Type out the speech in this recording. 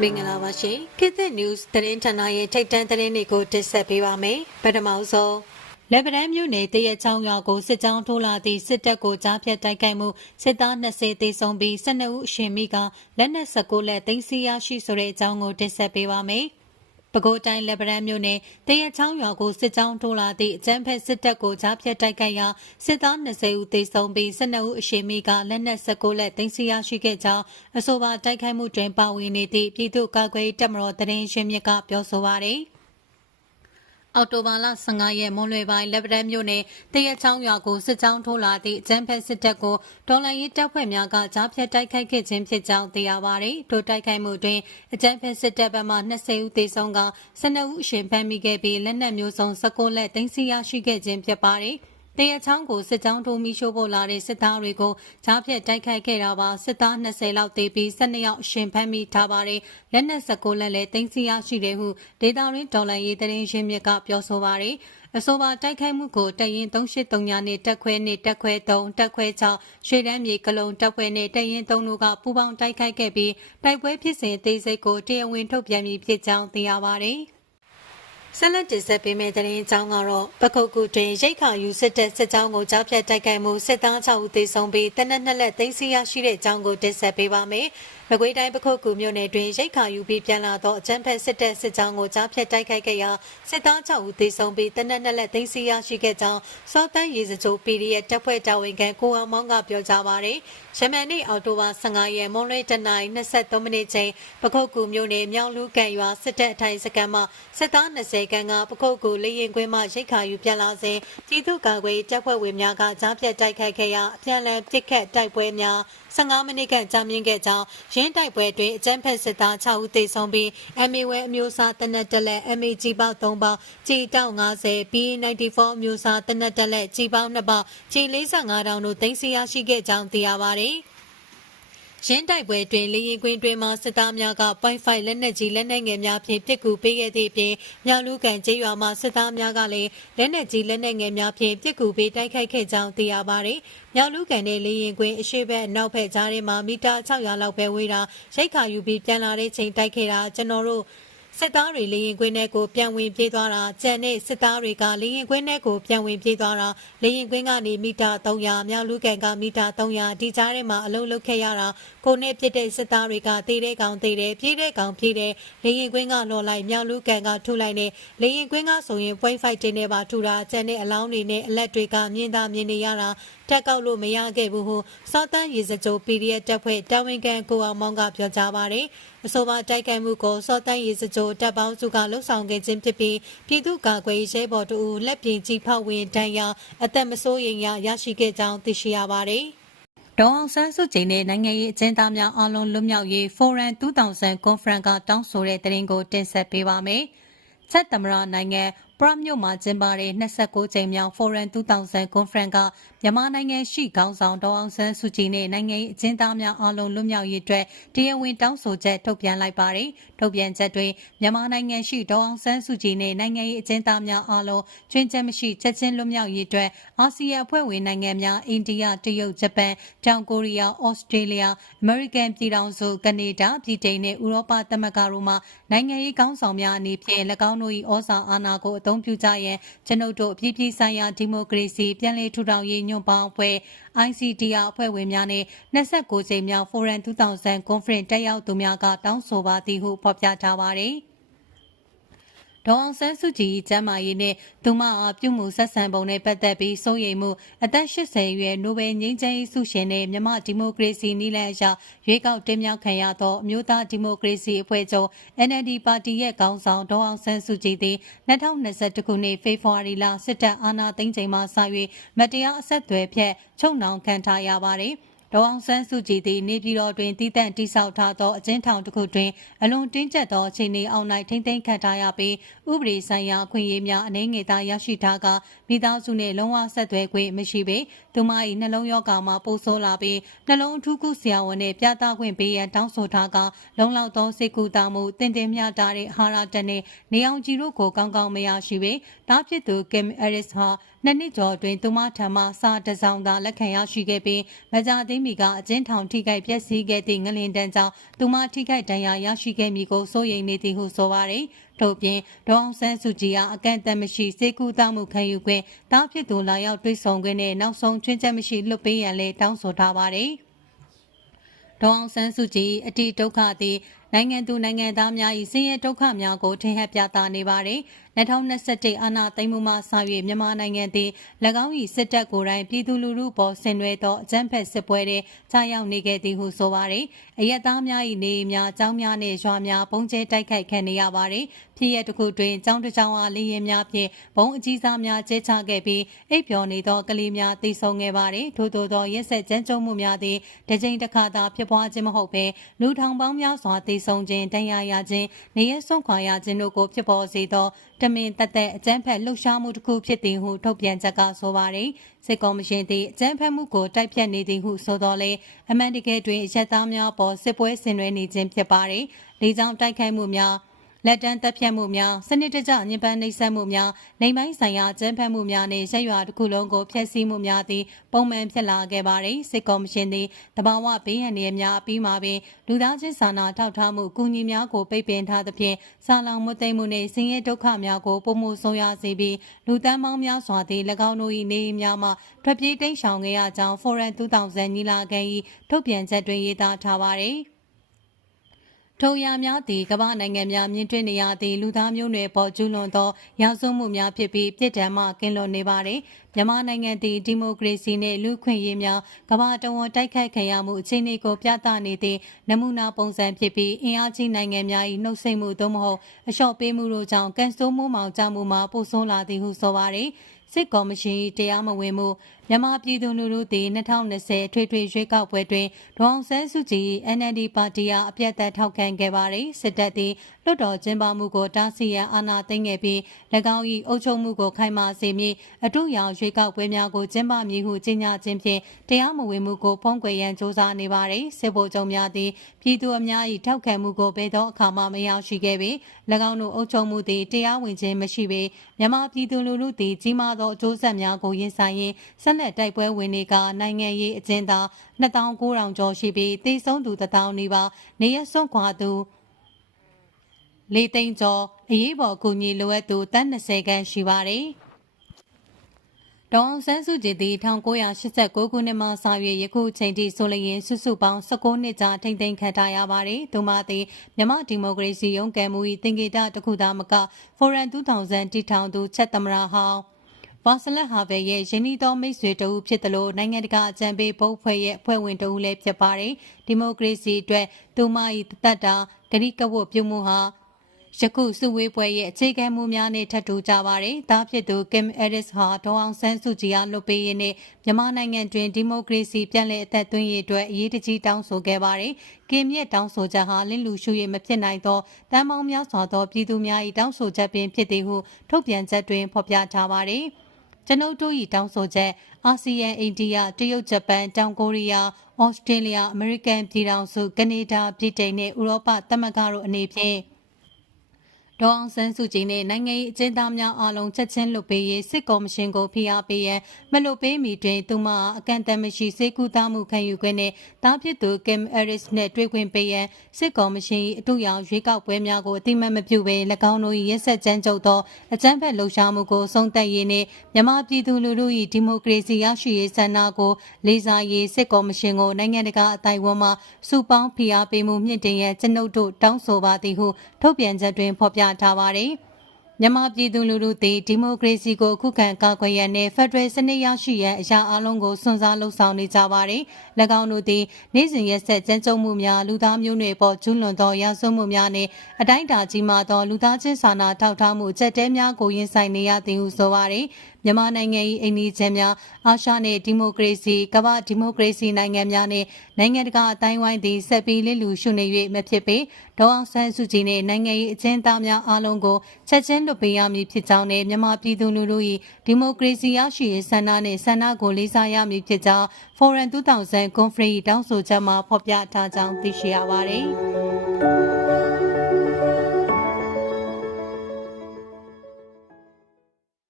မင်္ဂလာပါရှင်ခေတ်သစ် news သတင်းဌာနရဲ့ထိတ်တန့်သတင်းတွေကိုတင်ဆက်ပေးပါမယ်ပထမဆုံးလက်ဗရန်မြို့နယ်တရက်ချောင်းရွာကိုစစ်ကြောင်းထိုးလာသည့်စစ်တပ်ကိုကြားဖြတ်တိုက်ခိုက်မှုစစ်သား20သေဆုံးပြီး12ဦးအရှင်မိကလက်နက်19လက်သိမ်းဆည်းရရှိဆိုတဲ့အကြောင်းကိုတင်ဆက်ပေးပါမယ် ပဲခူးတိုင်းလက်ဗရန်မြို့နယ်တရချောင်းရွာကိုစစ်ကြောင်းထိုးလာသည့်အကြမ်းဖက်စစ်တပ်ကိုကြားဖြတ်တိုက်ခိုက်ရာစစ်သား20ဦးသေဆုံးပြီး12ဦးအရှိမိကလက်နက်19လက်သိမ်းဆည်းရရှိခဲ့ကြောင်းအဆိုပါတိုက်ခိုက်မှုတွင်ပါဝင်နေသည့်ပြည်သူ့ကာကွယ်ရေးတပ်မတော်တရင်ရှင်မြစ်ကပြောဆိုပါသည် အော်တိုဘာလ15ရက်မွန်းလွယ်ပိုင်းလက်ဗရက်မြို့နယ်တရချောင်းရွာကိုစစ်ကြောင်းထိုးလာသည့်အကြမ်းဖက်စစ်တပ်ကိုဒေါ်လာရေးတပ်ဖွဲ့များကကြားဖြတ်တိုက်ခိုက်ခဲ့ခြင်းဖြစ်ကြောင်းသိရပါသည်။ထိုတိုက်ခိုက်မှုတွင်အကြမ်းဖက်စစ်တပ်ဘက်မှ20ဦးသေဆုံးက12ဦးအရှင်ဖမ်းမိခဲ့ပြီးလက်နက်မျိုးစုံ19လက်သိမ်းဆည်းရရှိခဲ့ခြင်းဖြစ်ပါသည်။ တရချောင်းကိုစစ်ကြောင်းထိုးမိရှို့ဖို့လာတဲ့စစ်သားတွေကိုကြားဖြတ်တိုက်ခိုက်ခဲ့တာပါစစ်သား20လောက်တေးပြီး12ယောက်အရှင်ဖမ်းမိထားပါတယ်လက်နက်19လက်လည်းတင်စီရရှိတယ်ဟုဒေတာရင်းဒေါ်လာရေးတရင်ရှင်းမြစ်ကပြောဆိုပါတယ်အဆိုပါတိုက်ခိုက်မှုကိုတရင်383ညနေတက်ခွဲနေတက်ခွဲ3တက်ခွဲ6ရွှေတန်းမြေကလုံတက်ခွဲနေတရင်3တို့ကပူးပေါင်းတိုက်ခိုက်ခဲ့ပြီးတိုက်ပွဲဖြစ်စဉ်သေးစိတ်ကိုတရားဝင်ထုတ်ပြန်ပြီးဖြစ်ကြောင်းသိရပါတယ် ဆက်လက်တင်ဆက်ပေးမယ့်သတင်းအကြောင်းကတော့ပခုတ်ကူတွင်ရိတ်ခါယူစစ်တပ်စစ်ကြောင်းကိုကြားဖြတ်တိုက်ခိုက်မှုစစ်သား6ဦးသေဆုံးပြီးတနက်နှစ်လက်သိမ်းဆည်းရရှိတဲ့အကြောင်းကိုတင်ဆက်ပေးပါမယ်။ မကွေးတိုင်းပခုတ်ကူမြို့နယ်တွင်ရိတ်ခါယူပြီးပြန်လာသောအကြမ်းဖက်စစ်တပ်စစ်ကြောင်းကိုကြားဖြတ်တိုက်ခိုက်ခဲ့ရာစစ်သား6ဦးသေဆုံးပြီးတနက်နှစ်လက်သိမ်းဆည်းရရှိခဲ့ကြောင်းစောတန်းရေစကြို PDF တပ်ဖွဲ့တာဝန်ခံကိုအောင်မောင်းကပြောကြားပါရယ်။ရမန်နေ့အောက်တိုဘာ15ရက်မွန်လွဲတနင်္လာ23မိနစ်ချိန်ပခုတ်ကူမြို့နယ်မြောင်လူကန်ရွာစစ်တပ်အထိုင်စခန်းမှစစ်သား20ခန်းကပခုတ်ကူလေရင်ကွင်းမှရိတ်ခါယူပြန်လာစဉ်ပြည်သူ့ကာကွယ်တပ်ဖွဲ့ဝင်များကကြားဖြတ်တိုက်ခိုက်ခဲ့ရာအပြန်အလှန်ပစ်ခတ်တိုက်ပွဲများ 15မိနစ်ခန့်ကြာမြင့်ခဲ့ကြောင်းရင်းတိုက်ပွဲတွင်အကြမ်းဖက်စစ်သား6ဦးသေဆုံးပြီး MA ဝဲအမျိုးအစားတနက်တက်လက် MA ကြီးပေါက်3ပေါက်ကြီးတောက်90 B94 အမျိုးအစားတနက်တက်လက်ကြီးပေါက်2ပေါက်ကြီး45တောင်တို့တင်စီရရှိခဲ့ကြောင်းသိရပါတယ်။ ရင်းတိုက်ပွဲတွင်လေရင်ကွင်းတွင်မှစစ်သားများက .5 လက်နက်ကြီးလက်နက်ငယ်များဖြင့်ပစ်ကူပေးခဲ့သည့်အပြင်မြောက်လူကန်ကျေးရွာမှစစ်သားများကလည်းလက်နက်ကြီးလက်နက်ငယ်များဖြင့်ပစ်ကူပေးတိုက်ခိုက်ခဲ့ကြောင်းသိရပါသည်။မြောက်လူကန်နဲ့လေရင်ကွင်းအရှိဘက်နောက်ဘက်ကြားထဲမှာမီတာ600လောက်ပဲဝေးတာရိတ်ခါယူပြီးပြန်လာတဲ့ချိန်တိုက်ခဲ့တာကျွန်တော်တို့စစ်သားတွေလေရင်ကွင်းထဲကိုပြန်ဝင်ပြေးသွားတာကြံတဲ့စစ်သားတွေကလေရင်ကွင်းထဲကိုပြန်ဝင်ပြေးသွားတာလေရင်ကွင်းကနေမီတာ300မြောက်လူကန်ကမီတာ300ဒီကြားထဲမှာအလုံးလုံးခဲ့ရတာ ကိုနဲ့ပြစ်တဲ့စစ်သားတွေကတေးတဲ့ကောင်တေးတယ်ပြေးတဲ့ကောင်ပြေးတယ်လေရင်ကွင်းကလော်လိုက်မြောက်လူကန်ကထုလိုက်နေလေရင်ကွင်းကဆိုရင် point 5တင်းနဲ့ပါထူတာကြံတဲ့အလောင်းတွေနဲ့အလက်တွေကမြင်သာမြင်နေရတာတက်ကောက်လို့မရခဲ့ဘူးဟုစောတန်းရေစကြို PDF တပ်ဖွဲ့တာဝန်ခံကိုအောင်မောင်ကပြောကြားပါတယ်အဆိုပါတိုက်ခိုက်မှုကိုစောတန်းရေစကြိုတပ်ပေါင်းစုကလှုပ်ဆောင်ခဲ့ခြင်းဖြစ်ပြီးပြည်သူ့ကာကွယ်ရေးရဲဘော်တို့လက်ပြင်ကြီးဖောက်ဝင်တန်းရာအသက်မစိုးရိမ်ရရရှိခဲ့ကြောင်းသိရှိရပါတယ် ဒေါအောင်ဆန်းစုကြည်နဲ့နိုင်ငံရေးအကျဉ်းသားများအားလုံးလွတ်မြောက်ရေး Forum 2000 Conference ကတောင်းဆိုတဲ့တရင်ကိုတင်ဆက်ပေးပါမယ်။ချက်သမရနိုင်ငံ ပရမြို့မှာကျင်းပတဲ့29ကြိမ်မြောက် Forum 2000 Conference ကမြန်မာနိုင်ငံရှိခေါင်းဆောင်ဒေါအောင်ဆန်းစုကြည်နဲ့နိုင်ငံရေးအကျဉ်းသားများအားလုံးလွတ်မြောက်ရေးအတွက်တရားဝင်တောင်းဆိုချက်ထုတ်ပြန်လိုက်ပါတယ်။ထုတ်ပြန်ချက်တွင်မြန်မာနိုင်ငံရှိဒေါအောင်ဆန်းစုကြည်နဲ့နိုင်ငံရေးအကျဉ်းသားများအားလုံးကျွင်းချက်မရှိချက်ချင်းလွတ်မြောက်ရေးအတွက်အာဆီယံအဖွဲ့ဝင်နိုင်ငံများအိန္ဒိယတရုတ်ဂျပန်တောင်ကိုရီးယားဩစတြေးလျအမေရိကန်ပြည်ထောင်စုကနေဒါပြည်တိန်နဲ့ဥရောပသမဂ္ဂတို့မှနိုင်ငံရေးခေါင်းဆောင်များအနေဖြင့်၎င်းတို့၏ဩဇာအာဏာကိုအသုံးပြုကြရန်ကျွန်ုပ်တို့အပြည့်ပြည့်ဆိုင်ရာဒီမိုကရေစီပြန်လည်ထူထောင်ရေးညွန့်ပေါင်းအဖွဲ့ ICDR အဖွဲ့ဝင်များနဲ့29ကြိမ်မြောက် Forum 2000 Conference တက်ရောက်သူများကတောင်းဆိုပါသည်ဟုဖော်ပြထားပါတယ်။ ဒေါအောင်ဆန်းစုကြည်ကျမ်းမာရေးနဲ့သူမအားပြုမှုဆက်ဆံပုံနဲ့ပတ်သက်ပြီးစိုးရိမ်မှုအသက်80အရွယ်နိုဘယ်ငြိမ်းချမ်းရေးဆုရှင်နဲ့မြမဒီမိုကရေစီနည်းလမ်းအရရွေးကောက်တင်မြှောက်ခံရသောအမျိုးသားဒီမိုကရေစီအဖွဲ့ချုပ် NLD ပါတီရဲ့ခေါင်းဆောင်ဒေါအောင်ဆန်းစုကြည်သည်2021ခုနှစ်ဖေဖော်ဝါရီလစစ်တပ်အာဏာသိမ်းချိန်မှစ၍မတရားအဆက်အသွယ်ဖြင့်ချုပ်နှောင်ခံထားရပါသည်။ ဒေါအောင်ဆန်းစုကြည်သည်နေပြည်တော်တွင်တည်တံ့တိဆောက်ထားသောအကျဉ်းထောင်တစ်ခုတွင်အလွန်တင်းကျပ်သောအခြေအနေအောက်၌ထိမ့်သိမ်းခံထားရပြီးဥပဒေဆိုင်ရာအခွင့်အရေးများအနေငယ်သာရရှိထားကမိသားစုနှင့်လုံးဝဆက်သွယ်ခွင့်မရှိပေသူမ၏နှလုံးရောဂါမှပိုဆိုးလာပြီးနှလုံးအထူးကုဆရာဝန်နှင့်ပြသခွင့်ပေးရန်တောင်းဆိုထားကလုံလောက်သောစိတ်ကူတာမှုတင်တင်မျှတာတဲ့အာဟာရတက်နှင့်နေအောင်ကြည်တို့ကိုကောင်းကောင်းမရရှိပေတားဖြစ်သူကင်အရစ်ဟာ နှစ်နှစ်ကျော်အတွင်းသူမထံမှစာတစ်စောင်သာလက်ခံရရှိခဲ့ပြီးမကြာသေးမီကအကျဉ်းထောင်ထိခိုက်ပျက်စီးခဲ့သည့်ငလင်တန်းကြောင့်သူမထိခိုက်ဒဏ်ရာရရှိခဲ့မည်ကိုစိုးရိမ်နေသည်ဟုဆိုပါရယ်ထို့ပြင်ဒေါအောင်ဆန်းစုကြည်အားအကန့်အသတ်မရှိစေကူတောင်းမှုခံယူခွင့်တားဖြစ်သူလာရောက်တွေ့ဆုံခွင့်နဲ့နောက်ဆုံးချွင်းချက်မရှိလွတ်ပေးရန်လည်းတောင်းဆိုထားပါတယ်။ဒေါအောင်ဆန်းစုကြည်အတိဒုက္ခသည် နိုင်ငံသူနိုင်ငံသားများ၏ဆင်းရဲဒုက္ခများကိုထင်ဟပ်ပြသနေပါတယ်။2021အာဏာသိမ်းမှုမှစ၍မြန်မာနိုင်ငံသည်၎င်း၏စစ်တပ်ကိုယ်တိုင်ပြည်သူလူထုပေါ်ဆင်နွှဲသောအကြမ်းဖက်စစ်ပွဲတွင်ကြာရောက်နေခဲ့သည်ဟုဆိုပါတယ်။အရက်သားများ၏နေအိမ်များ၊ကျောင်းများနှင့်ရွာများပုံကျဲတိုက်ခိုက်ခံနေရပါတယ်။ဖြစ်ရပ်တစ်ခုတွင်ကျောင်းတစ်ကျောင်းအားလေရင်များဖြင့်ဘုံအကြီးစားများကျဲချခဲ့ပြီးအိပ်ပျော်နေသောကလေးများတိဆုံခဲ့ပါတယ်။ထို့သောသောရက်ဆက်ကြမ်းကြုတ်မှုများသည်တစ်ကြိမ်တစ်ခါသာဖြစ်ပွားခြင်းမဟုတ်ဘဲလူထောင်ပေါင်းများစွာတိဆုံခြင်း၊တရားရခြင်း၊နေရဆုံးခွာရခြင်းတို့ကိုဖြစ်ပေါ်စေသောတမင်တက်တဲ့အကြမ်းဖက်လှုပ်ရှားမှုတစ်ခုဖြစ်သည်ဟုထုတ်ပြန်ချက်ကဆိုပါတယ်။စစ်ကော်မရှင်သည်အကြမ်းဖက်မှုကိုတိုက်ဖြတ်နေသည်ဟုဆိုတော်လဲအမှန်တကယ်တွင်ရက်သားများပေါ်စစ်ပွဲဆင်နွှဲနေခြင်းဖြစ်ပါတယ်။လေကြောင်းတိုက်ခိုက်မှုများ လက်တန်းတက်ဖြတ်မှုများစနစ်တကျညှဉ်းပန်းနှိပ်စက်မှုများနေပိုင်းဆိုင်ရာကျန်းဖက်မှုများနှင့်ရက်ရွာတစ်ခုလုံးကိုဖျက်ဆီးမှုများသည်ပုံမှန်ဖြစ်လာခဲ့ပါသည်စစ်ကော်မရှင်သည်တဘာဝဘေးရန်တွေများအပြီးမှာပင်လူသားချင်းစာနာထောက်ထားမှုကူညီများကိုပိတ်ပင်ထားသဖြင့်စာလောင်မသိမ်းမှုနှင့်ဆင်းရဲဒုက္ခများကိုပုံမှုဆုံးရစေပြီးလူတန်းပေါင်းများစွာသည်၎င်းတို့၏နေအိမ်များမှထွက်ပြေးတိမ်းရှောင်ခဲ့ရကြောင်း Foreign 2000ညီလာခံ၏ထုတ်ပြန်ချက်တွင်ရေးသားထားပါသည် ထိုရများသည်ကမ္ဘာနိုင်ငံများမြင့်တွင်နေရသည့်လူသားမျိုးနွယ်ပေါ်ကျူးလွန်သောရာဇဝမှုများဖြစ်ပြီးပြစ်ဒဏ်မှကင်းလွတ်နေပါသည်မြန်မာနိုင်ငံသည်ဒီမိုကရေစီနှင့်လူ့ခွင့်ရေးများကမ္ဘာတဝန်တိုက်ခိုက်ခံရမှုအခြေအနေကိုပြသနေသည့်နမူနာပုံစံဖြစ်ပြီးအင်အားကြီးနိုင်ငံများ၏နှုတ်ဆက်မှုသို့မဟုတ်အလျှော့ပေးမှုတို့ကြောင့်ကန်ဆိုးမှုမှောင်ကြမှုမှာပိုဆိုးလာသည်ဟုဆိုပါသည်စစ်ကော်မရှင်တရားမဝင်မှုမြန်မာပြည်သူလူထုသည်2020ထွေထွေရွေးကောက်ပွဲတွင်ဒေါအောင်ဆန်းစုကြည် NLD ပါတီအားအပြတ်သက်ထောက်ခံခဲ့ပါသည်စစ်တပ်သည်လွှတ်တော်ကျင်းပမှုကိုတားဆီးရန်အာဏာသိမ်းခဲ့ပြီး၎င်း၏အုပ်ချုပ်မှုကိုခိုင်မာစေမည်အထူးရောင်ရွေးကောက်ပွဲများကိုကျင်းပမည်ဟုကြေညာခြင်းဖြင့်တရားမဝင်မှုကိုဖုံးကွယ်ရန်စ조사နေပါသည်စစ်ဗိုလ်ချုပ်များသည်ပြည်သူအများ၏ထောက်ခံမှုကိုဘယ်သောအခါမှမရရှိခဲ့ပြီး၎င်းတို့အုပ်ချုပ်မှုသည်တရားဝင်ခြင်းမရှိပေမြန်မာပြည်သူလူထုသည်ကြီးမားသောအကျိုးဆက်များကိုရင်ဆိုင်ရင်းဆက်လက်တိုက်ပွဲဝင်တွေကနိုင်ငံရေးအကျဉ်းသား2900ကျော်ရှိပြီးတေဆုံးသူ1000နီးပါးနေရစွန့်ခွာသူလေးသိန်းကျော်အရေးပေါ်အကူအညီလိုအပ်သူတန်း20ခန်းရှိပါတယ်။ဒေါအောင်ဆန်းစုကြည်သည်1989ခုနှစ်မှစ၍ယခုချိန်ထိဆိုလျင်စုစုပေါင်း19နှစ်ကြာထိမ့်သိမ်းခံထားရပါတယ်။သူမသည်မြမဒီမိုကရေစီရုံးကံမှု၏တင်ကေတတစ်ခုသာမက Forum 2000တီထောင်သူချက်သမရဟောင်း ဘာဆလက်ဟာဗယ်ရဲ့ယင်းဤသောမိတ်ဆွေတဦးဖြစ်တယ်လို့နိုင်ငံတကာအကြံပေးဘုတ်ဖွဲ့ရဲ့အဖွဲ့ဝင်တဦးလည်းဖြစ်ပါတယ်။ဒီမိုကရေစီအတွက်သူမ၏တတ်တာဂရိကဝတ်ပြုမှုဟာယခုစုဝေးပွဲရဲ့အခြေခံမှုများနဲ့ထပ်တူကြပါတယ်။ဒါဖြစ်သူ Kim Harris ဟာဒေါအောင်ဆန်းစုကြည်အားလွတ်ပေးရင်းနဲ့မြန်မာနိုင်ငံတွင်ဒီမိုကရေစီပြန်လည်အသက်သွင်းရေးအတွက်အရေးတကြီးတောင်းဆိုခဲ့ပါတယ်။ Kim ရဲ့တောင်းဆိုချက်ဟာလင်းလူရှုရမဖြစ်နိုင်သောတန်ပေါင်းများစွာသောပြည်သူများ၏တောင်းဆိုချက်ပင်ဖြစ်သည်ဟုထုတ်ပြန်ချက်တွင်ဖော်ပြထားပါတယ်။ ကျွန်ုပ်တို့၏တောင်းဆိုချက်အာဆီယံအိန္ဒိယတရုတ်ဂျပန်တောင်ကိုရီးယားဩစတြေးလျအမေရိကန်ပြည်ထောင်စုကနေဒါဗြိတိန်နှင့်ဥရောပသမဂ္ဂတို့အနေဖြင့် ဒေါအောင်ဆန်းစုကြည်နဲ့နိုင်ငံရေးအကျဉ်းသားများအားလုံးချက်ချင်းလွတ်ပေးရေးစစ်ကော်မရှင်ကိုဖိအားပေးရန်မလွတ်ပေးမီတွင်သူမအကန့်အသတ်မရှိစေကူတာမှုခံယူခွင့်နဲ့တားဖြစ်သူ Kim Harris နဲ့တွေ့ခွင့်ပေးရန်စစ်ကော်မရှင်၏အထူးရောင်ရွေးကောက်ပွဲများကိုအတိမတ်မပြုဘဲ၎င်းတို့၏ရက်ဆက်ကြမ်းကြုတ်သောအကြမ်းဖက်လှုပ်ရှားမှုကိုဆုံးသက်ရေးနှင့်မြန်မာပြည်သူလူထု၏ဒီမိုကရေစီရရှိရေးဆန္ဒကိုလေးစားရေးစစ်ကော်မရှင်ကိုနိုင်ငံတကာအတိုင်းအဝန်မှစုပေါင်းဖိအားပေးမှုမြင့်တင်ရန်ကျွန်ုပ်တို့တောင်းဆိုပါသည်ဟုထုတ်ပြန်ချက်တွင်ဖော်ပြထားပါတယ်။ မြန်မာပြည်သူလူထုသည်ဒီမိုကရေစီကိုခုခံကာကွယ်ရန်နှင့်ဖက်ဒရယ်စနစ်ရရှိရန်အရာအလုံးကိုစွန့်စားလှုံ့ဆော်နေကြပါသည်။၎င်းတို့သည်နေ့စဉ်ရက်ဆက်ကြမ်းကြုတ်မှုများလူသားမျိုးနွယ်ပေါ်ကျူးလွန်သောရာဇဝမှုများနှင့်အတိုင်းအတာကြီးမားသောလူသားချင်းစာနာထောက်ထားမှုအကျက်တဲများကိုရင်ဆိုင်နေရသည်ဟုဆိုပါသည်။မြန်မာနိုင်ငံ၏အိန္ဒိချင်းများအာရှနှင့်ဒီမိုကရေစီကမ္ဘာဒီမိုကရေစီနိုင်ငံများနှင့်နိုင်ငံတကာအတိုင်းဝိုင်းသည်ဆက်ပြီးလစ်လူရှုနေ၍မဖြစ်ပေဒေါအောင်ဆန်းစုကြည်နှင့်နိုင်ငံ၏အကျဉ်းသားများအားလုံးကိုချက်ချင်းလွတ်ပေးရမည်ဖြစ်ကြောင်းနှင့်မြန်မာပြည်သူလူထု၏ဒီမိုကရေစီရရှိရေးဆန္ဒနှင့်ဆန္ဒကိုလေးစားရမည်ဖြစ်ကြောင်း Forum 2000 Conference တောင်းဆိုချက်မှာဖော်ပြထားကြောင်းသိရှိရပါသည်